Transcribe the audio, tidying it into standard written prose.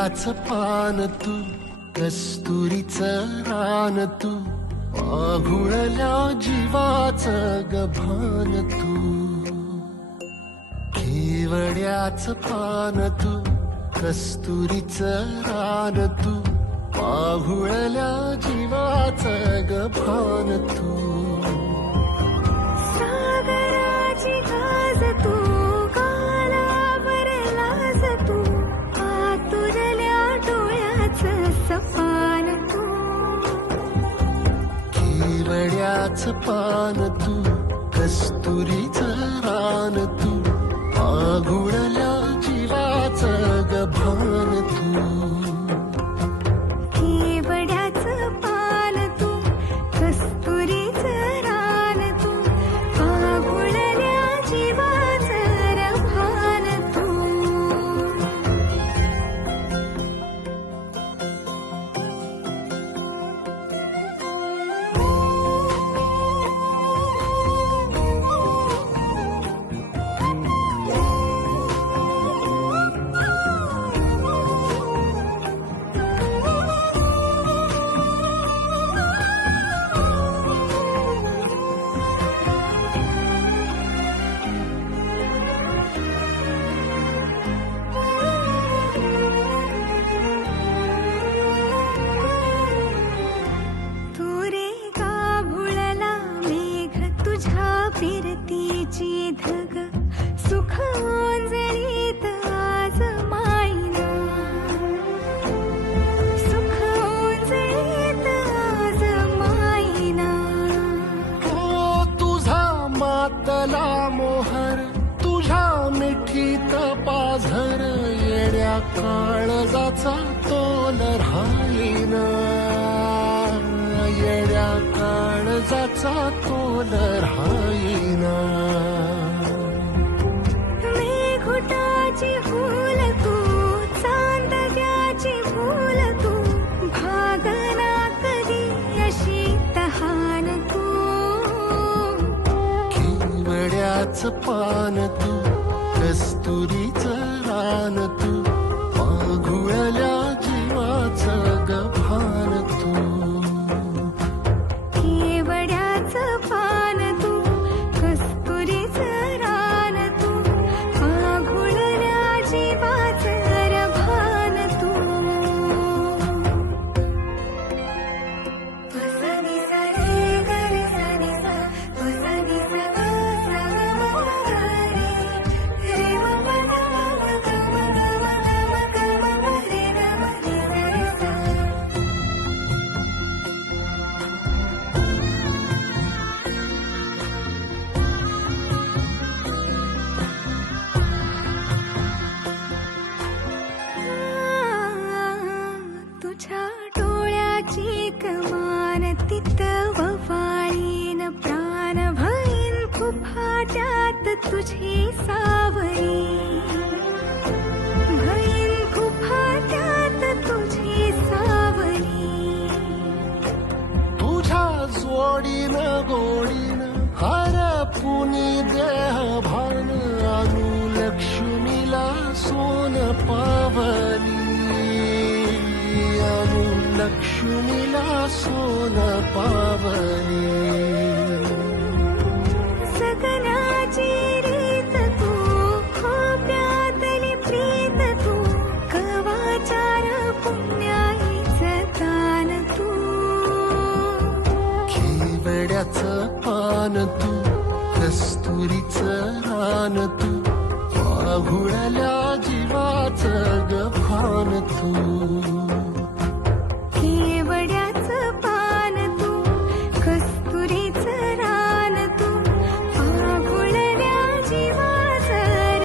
केवड्याच पान तू, कस्तुरीचं रान तू, आघुळल्या जीवाचं गभान तू. केवड्याच पान तू, कस्तुरीचं रान तू, आघुळल्या जीवाचं गभान तू. सागराची गाज तू, गालावरलाज तू, आतुरल्या डोळ्याचं सपान तू. केवड्याच पान तू, कस्तुरीचं रान तू, आघुळल्या जीवाचं गभान तू. केवड्याचं पान तू, कस्तुरीचं रान तू, आघुळल्या जीवाचं रभान तू. फिरतीची धग सुख ओंजळीत आज मायना, सुख ओंजळीत आज मायना. ओ तुझा मातला मोहर, तुझ्या मिठीत पाझर, येड्या काळजाचा तोल राहीना, येड्या काळजाचा तोल राहीना. मेघुटाची फूल तू, चांदण्याची फूल तू, भागना कधी अशी तहान तू. केवड्याच पान तू, कस्तुरीचं रान तू, आघुळल्या जीवाचं गभान तू. केवड्याचं पान तू, कस्तुरीचं रान तू, आघुळल्या जीवाचं रभान तू. सा नि सा रे ग रे सा नि सा, सा नि सा ग सा ग म ग रे, रे म प ध म ग म ग म ग म ग म रे ग म रे सा रे सा. तुझ्या डोळ्याची कमान तित ववाळीन, प्राण भईन फुफाट्यात तुझी सावरी, भईन फुफाट्यात तुझी सावरी. तुझ्या जोडीन गोडीन हरपुनी देह भान, अनुलक्ष्मीला सोन पावली, अनुलक्ष्मीला सोन पावली. सगनाची रीत तू, खोप्यातली प्रीत तू, कवाचार पुण्याईचं दान तू. केवड्याचं पान तू, कस्तुरीचं रान तू, आघुळल्या